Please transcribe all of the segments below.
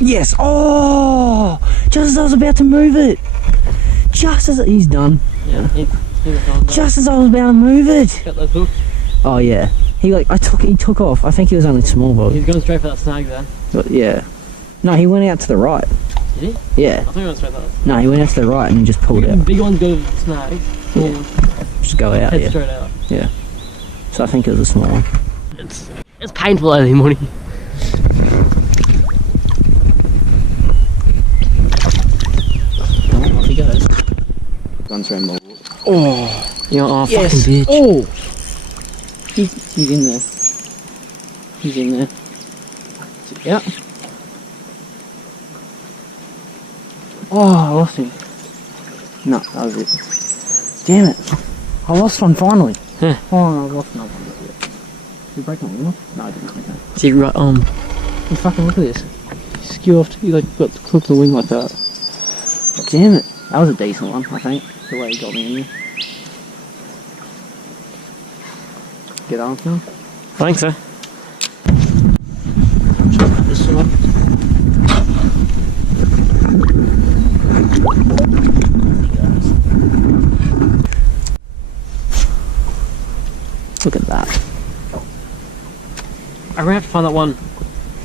Yes. Oh, just as I was about to move it. Just as he's done. Yeah, he was done. Just as I was about to move it. Got those hooks. Oh yeah. He took off. I think he was only small, but He's going straight for that snag then. But yeah. No, he went out to the right. Did he? Yeah. I think he went straight for that. No, he went out to the right and he just pulled out. Big ones go to the snag. Yeah. Just go out, Head yeah. straight out. Yeah. So I think it was a small one. It's painful early morning. Oh, off he goes. Runs around more. Oh, yeah, oh, Yes. fucking bitch. Oh! He's in there. He's in there. Yep. Oh, I lost him. No, that was it. Damn it. I lost one finally. Yeah. Oh no, I lost another one. Did you break my wing off? No, I didn't break that. See, right, You fucking look at this. You skew off, you like got to clip the wing like that. Damn it. That was a decent one, I think. The way he got me in there. Get on now? I think so. This one. Look at that. I'm gonna have to find that one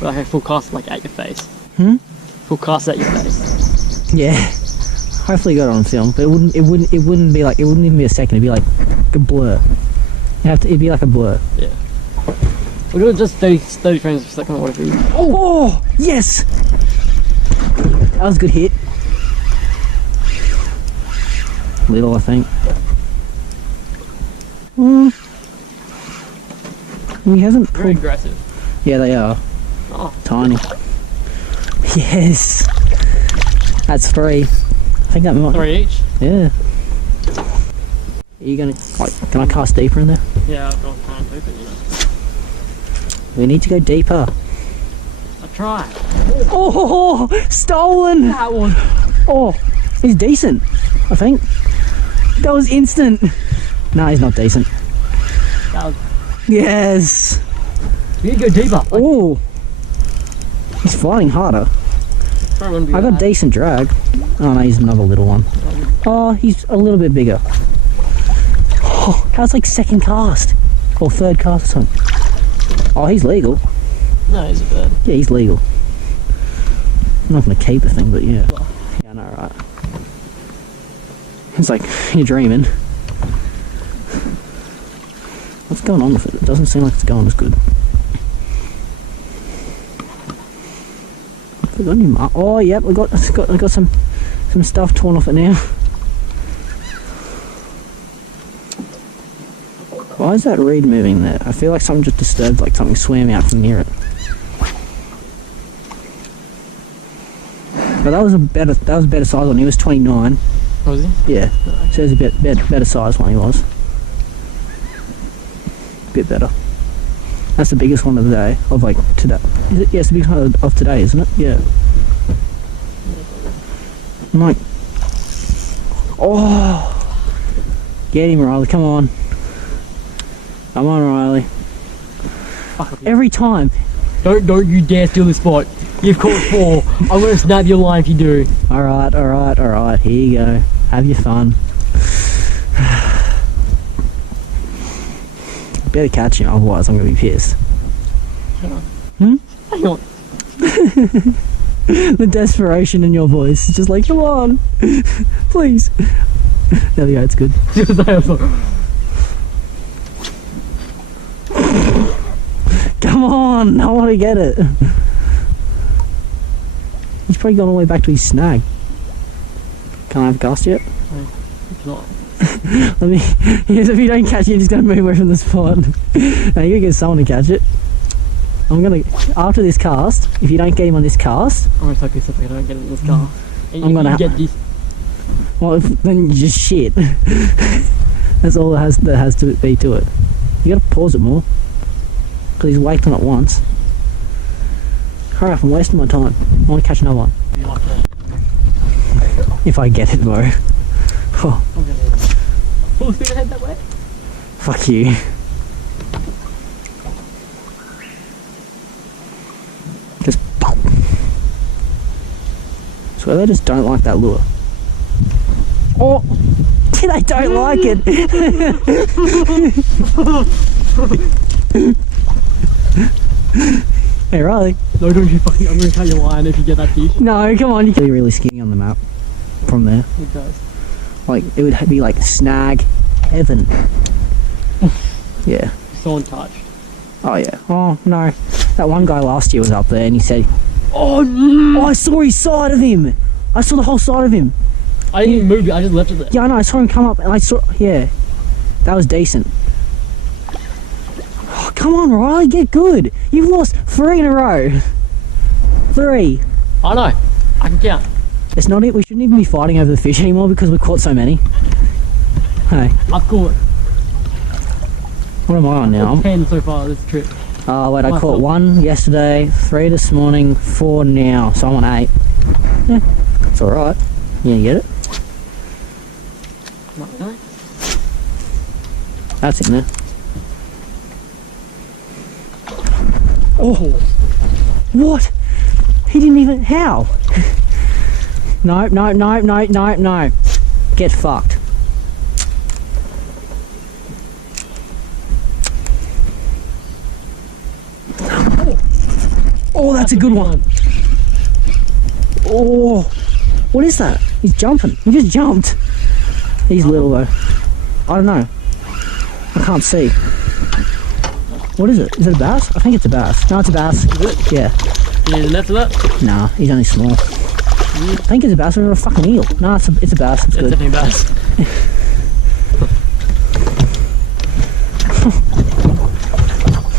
where I have full cast like at your face. Hmm? Full cast at your face. Yeah. Hopefully you got it on film, but it wouldn't be like, it wouldn't even be a second, it'd be like a blur. It'd be like a blur. Yeah. We're doing just 30 frames per second or whatever. Oh, yes! That was a good hit. Little, I think. He hasn't pulled. Very aggressive. Yeah, they are. Oh. Tiny. Yes! That's 3. I think that might. 3 each? Yeah. Are you gonna, like, can I cast deeper in there? Yeah, I've gone trying to poop it, you know. We need to go deeper. I tried. Oh, stolen! That one. Oh, he's decent, I think. That was instant. No, he's not decent. That was. Yes. We need to go deeper. Oh, he's fighting harder. Probably wouldn't be I got bad. decent drag. Oh no, he's another little one. Oh, he's a little bit bigger. Oh, that was like second cast or third cast or something. Oh, he's legal. No, he's a bird. Yeah, he's legal. I'm not gonna keep the thing, but yeah. Yeah, I know, right? It's like you're dreaming. What's going on with it? It doesn't seem like it's going as good. Have we got any oh, yep, I got some stuff torn off it now. Why is that reed moving there? I feel like something just disturbed, like something swam out from near it. But that was a better size one. He was 29. Was he? Yeah. So it was a better size one he was. Bit better. That's the biggest one of the day. Of like today. Is it? Yeah, it's the biggest one of today, isn't it? Yeah. I'm like, oh, get him, Riley. Come on. Come on, Riley. Every time. Don't you dare steal this spot. You've caught 4. I'm gonna snap your line if you do. Alright, alright, alright. Here you go. Have your fun. Better catch him, otherwise I'm gonna be pissed. Hang on. Hmm? Hang on. The desperation in your voice. It's just like, come on. Please. There we go, it's good. Come on, I want to get it. He's probably gone all the way back to his snag. Can I have a cast yet? It's not. Let me. Yes, if you don't catch it, you're just going to move away from the spot. Now you're going to get someone to catch it. I'm going to. After this cast, if you don't get him on this cast. I'm going to take this if I don't get it in this car. And I'm going to get this. Well, then you just shit. That's all that has to be to it. You got to pause it more. Because he's waked on it once. Hurry up, I'm wasting my time. I want to catch another one. You like that? If I get it, bro. Oh. I'm gonna head that. Oh, it's gonna head that way? Fuck you. Just pop. So they just don't like that lure. Oh, they don't like it. Hey Riley. No, don't you fucking, I'm gonna cut your line if you get that fish. No, come on. You can be really skinny on the map from there. It does. Like, it would be like snag heaven. Yeah. So untouched. Oh yeah. Oh no. That one guy last year was up there and he said, Oh no! oh, I saw his side of him. I saw the whole side of him. I didn't even move it, I just left it there. Yeah, I know. I saw him come up and I saw, yeah. That was decent. Oh, come on, Riley, get good. You've lost 3 in a row. 3. I know. I can count. It's not it. We shouldn't even be fighting over the fish anymore because we've caught so many. Hey. I've caught What am I on now? 10 so far this trip. Oh, wait, I caught 1 yesterday, 3 this morning, 4 now, so I'm on 8. Yeah, it's alright. You gonna get it? No. That's in there. Oh! What? He didn't even... How? No, no, no, no, no, no. Get fucked. Oh, that's a good one. Oh, what is that? He's jumping. He just jumped. He's little though. I don't know. I can't see. What is it? Is it a bass? I think it's a bass. No, it's a bass. Is it? Yeah. You need a net for that? Nah, he's only small. I think it's a bass or a fucking eel. No, it's a bass. It's good. Definitely a bass.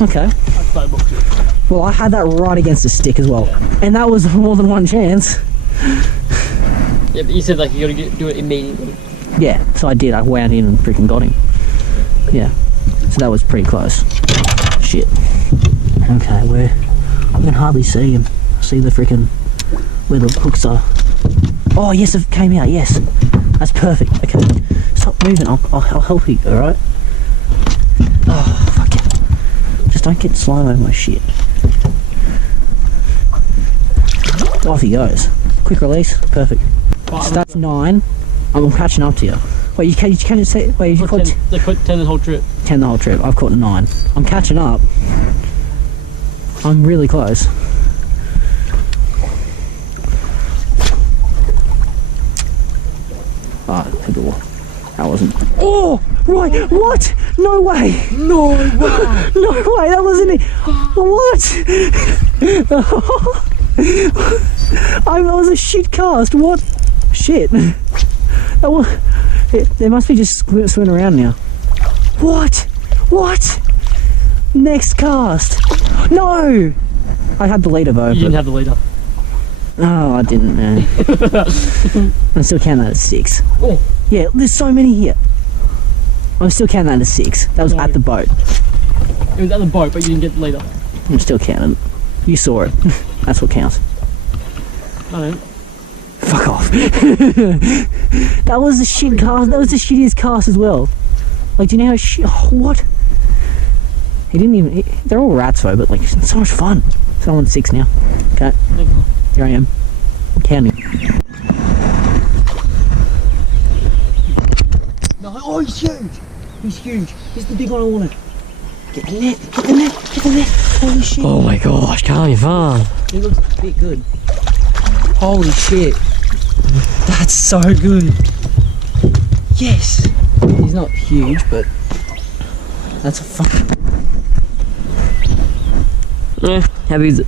Okay. That's so boxy. Well, I had that right against the stick as well. And that was more than one chance. Yeah, but you said like you gotta do it immediately. Yeah, so I did. I wound in and freaking got him. Yeah. So that was pretty close. Shit. Okay, I can hardly see him. See the freaking... where the hooks are. Oh, yes, it came out. Yes. That's perfect. Okay. Stop moving. I'll help you, alright? Oh, fuck it. Just don't get slime over my shit. Off he goes. Quick release. Perfect. So that's 9. I'm catching up to you. Wait, you can't just say... Wait, you caught... They put 10 the whole trip. 10 the whole trip. I've caught 9. I'm catching up. I'm really close. Ah, that wasn't... Oh! Right! What? No way! No way! No way! That wasn't it! What? That was a shit cast. What? Shit. That was... They must be just swimming around now. What? What? Next cast. No! I had the leader though. You didn't have the leader. Oh, I didn't, man. I'm still counting that as 6. Oh. Yeah, there's so many here. I'm still counting that as 6. That was at the boat. It was at the boat, but you didn't get the leader. I'm still counting. You saw it. That's what counts. I don't. Fuck off. That was a shit cast. That was the shittiest cast as well. Like, do you know how shit... Oh, what? He didn't even... they're all rats though, but like, it's so much fun. So I'm on 6 now. Okay. Here I am. I'm counting. No, oh, he's huge! He's huge. He's the big one I wanted. Get the net. Get the net. Get the net. Holy shit. Oh my gosh, can't be fun. He looks a bit good. Holy shit. That's so good. Yes. He's not huge, but that's a fucking... Yeah, how big is it?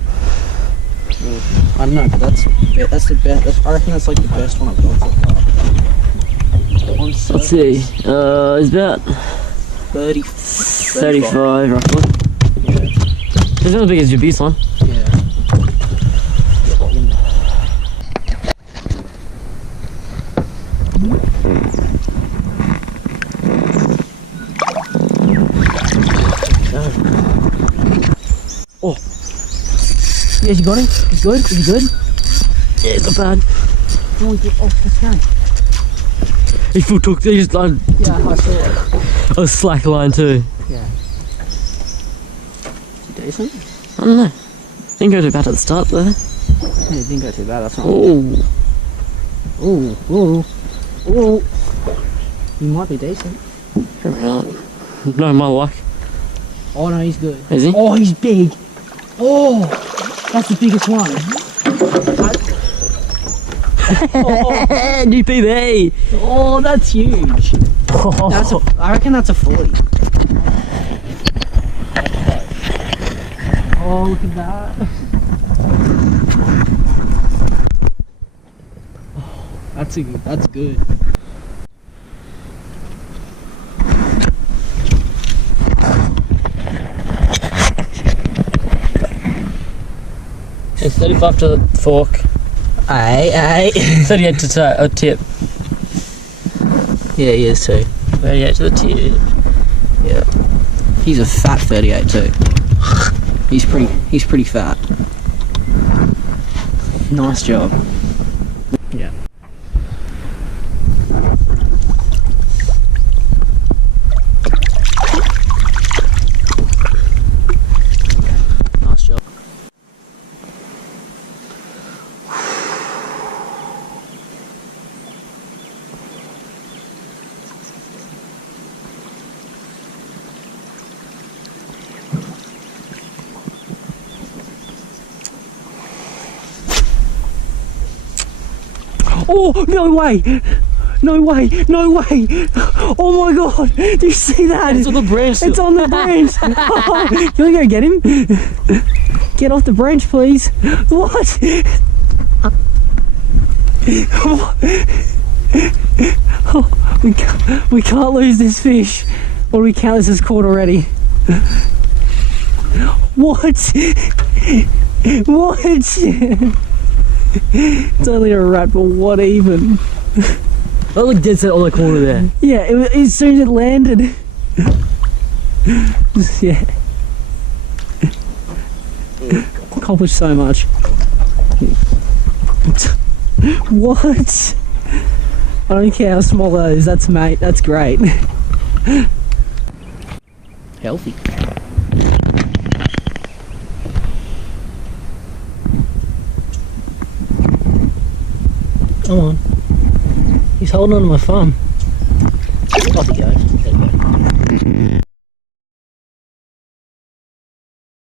I don't know, but that's the best. I reckon that's like the best one I've got so far. Let's see. It's about 35 roughly. Yeah. It's not as big as your beast one. Yeah. Oh. Yes, you got him? He's good? Is he good? Yeah, it's not bad. No, get off the sky. He full took, he just like Yeah, I saw it. a slack line too. Yeah. Is he decent? I don't know. Didn't go too bad at the start though. Yeah, it didn't go too bad, that's not... Oh. Ooh, ooh, ooh. He might be decent. Probably not. No, my luck. Oh no, he's good. Is he? Oh, he's big. Oh, that's the biggest one. New PB! Oh, that's huge. I reckon that's a 40. Oh, look at that. Oh, that's good. It's 35 to the fork. Aye. 38 to a tip. Yeah, he is too. 38 to the tip. Yeah. He's a fat 38 too. He's pretty fat. Nice job. Yeah. Nice job. Oh, no way! No way! No way! Oh my god! Do you see that? It's on the branch. It's on the branch! Oh, can we go get him? Get off the branch, please! What? Oh, we can't lose this fish. Or we can't, this is caught already. What? What? It's only a rat, but what even? That looked dead set on the corner there. Yeah, as soon as it landed. Yeah. Accomplished so much. What? I don't care how small that is, that's great. Healthy. Come on. He's holding on to my thumb. Off he goes.